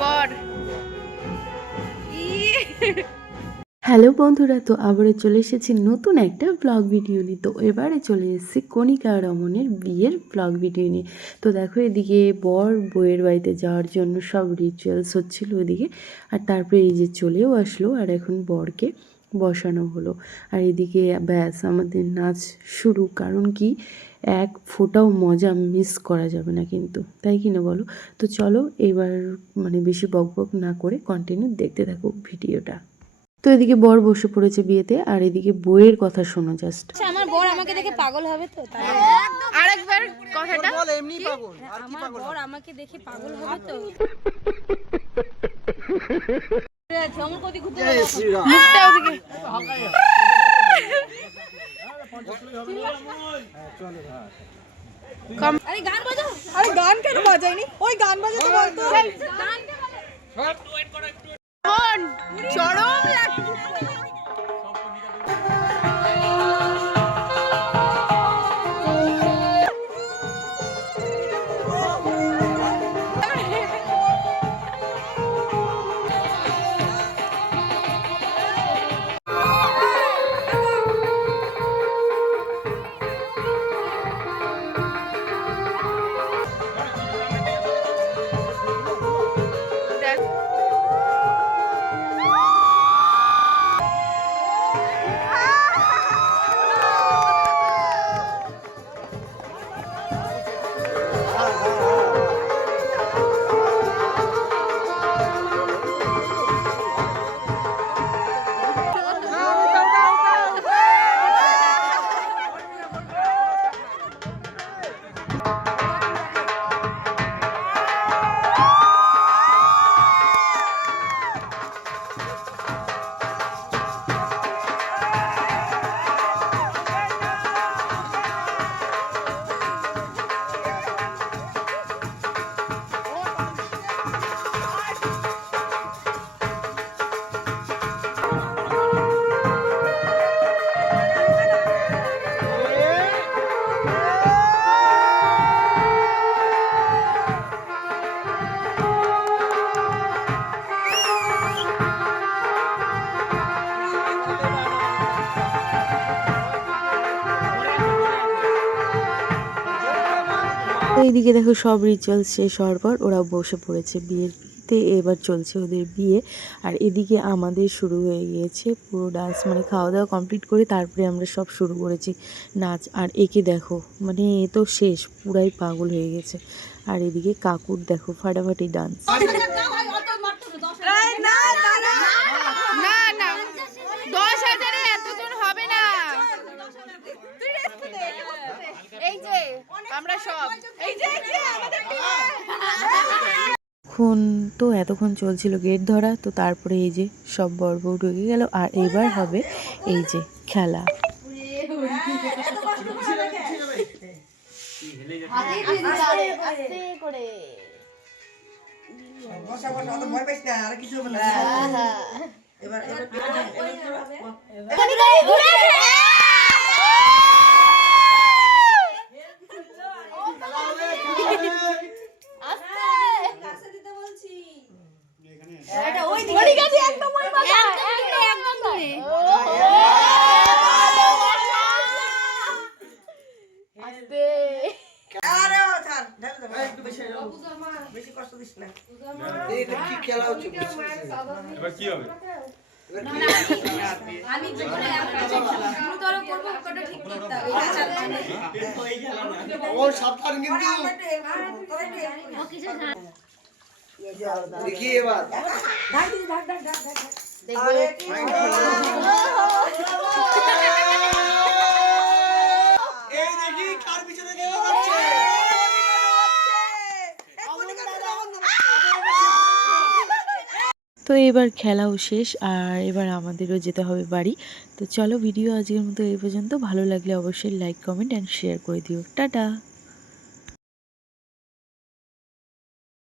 বর। হ্যালো বন্ধুরা, তো আবারও চলে এসেছি নতুন একটা ব্লগ ভিডিও নিয়ে। তো এবারে চলে এসেছি কণিকা রমনের বিয়ের ব্লগ ভিডিও নিয়ে। তো দেখো এদিকে বর বইয়ের বাড়িতে যাওয়ার জন্য সব রিচুয়ালস হচ্ছিল ওইদিকে আর তারপরে এই যে চলেও আসলো আর এখন বরকে বসানো হলো। আর এদিকে ব্যাস আমাদের নাচ শুরু। কারণ কি? এক ফোটাও মজা মিস করা যাবে না কিন্তু। তাই কি না বলো? তো চলো এবার মানে বেশি বকবক না করে কন্টিনিউ দেখতে থাকো ভিডিওটা। তো এদিকে বর বসে পড়েছে বিয়েতে আর এদিকে বইয়ের কথা শোনো জাস্ট আচ্ছা আমার বর আমাকে দেখে পাগল হবে তো আরেকবার কথাটা। বল এমনি পাগল আমার বর আমাকে দেখে পাগল হবে তো। আমার কতি ঘুরতে মুখটা ওদিকে। আরে গান বাজাও আরে গান কেন বাজাইনি? ওই গান বাজাতে বলতো। গান তো এইদিকে দেখো সব রিচুয়াল শেষ হওয়ার পর ওরা বসে পড়েছে বিয়ের এবার চলছে ওদের বিয়ে। আর এদিকে আমাদের শুরু হয়ে গিয়েছে পুরো ডান্স মানে খাওয়া দাওয়া কমপ্লিট করে তারপরে আমরা সব শুরু করেছি নাচ। আর একে দেখো মানে এ তো শেষ, পুরাই পাগল হয়ে গেছে। আর এদিকে কাকুর দেখো ফাটাফাটি ডান্স না না দশ হাজারে এতজন হবে না এই যে আমরা সব। এই যে এই যে আমাদের তো এতক্ষণ চলছিল গেট ধরা তো তারপরে এই যে সব বর বউ ঢুকে গেল আর এবার হবে এই যে খেলা। কিছু হবে এবার এবার আরে ও ছাড় ঢেলে দে একটু বেশি কষ্ট না। এটা কি খেলা হচ্ছে? এবার কি হবে? আমি জীবনে গুরুতর করব ওটা ঠিক করতে হবে। এটা চালাচ্ছি না। ও সাবধান কিন্তু। দেখি এবার দেখি কার পিছনে গেল যাচ্ছে তো এবার খেলাও শেষ, আর এবার আমাদেরও যেতে হবে বাড়ি। তো চলো, ভিডিও আজকের মতো এই পর্যন্ত। ভালো লাগলে অবশ্যই লাইক কমেন্ট অ্যান্ড শেয়ার করে দিও। টাটা!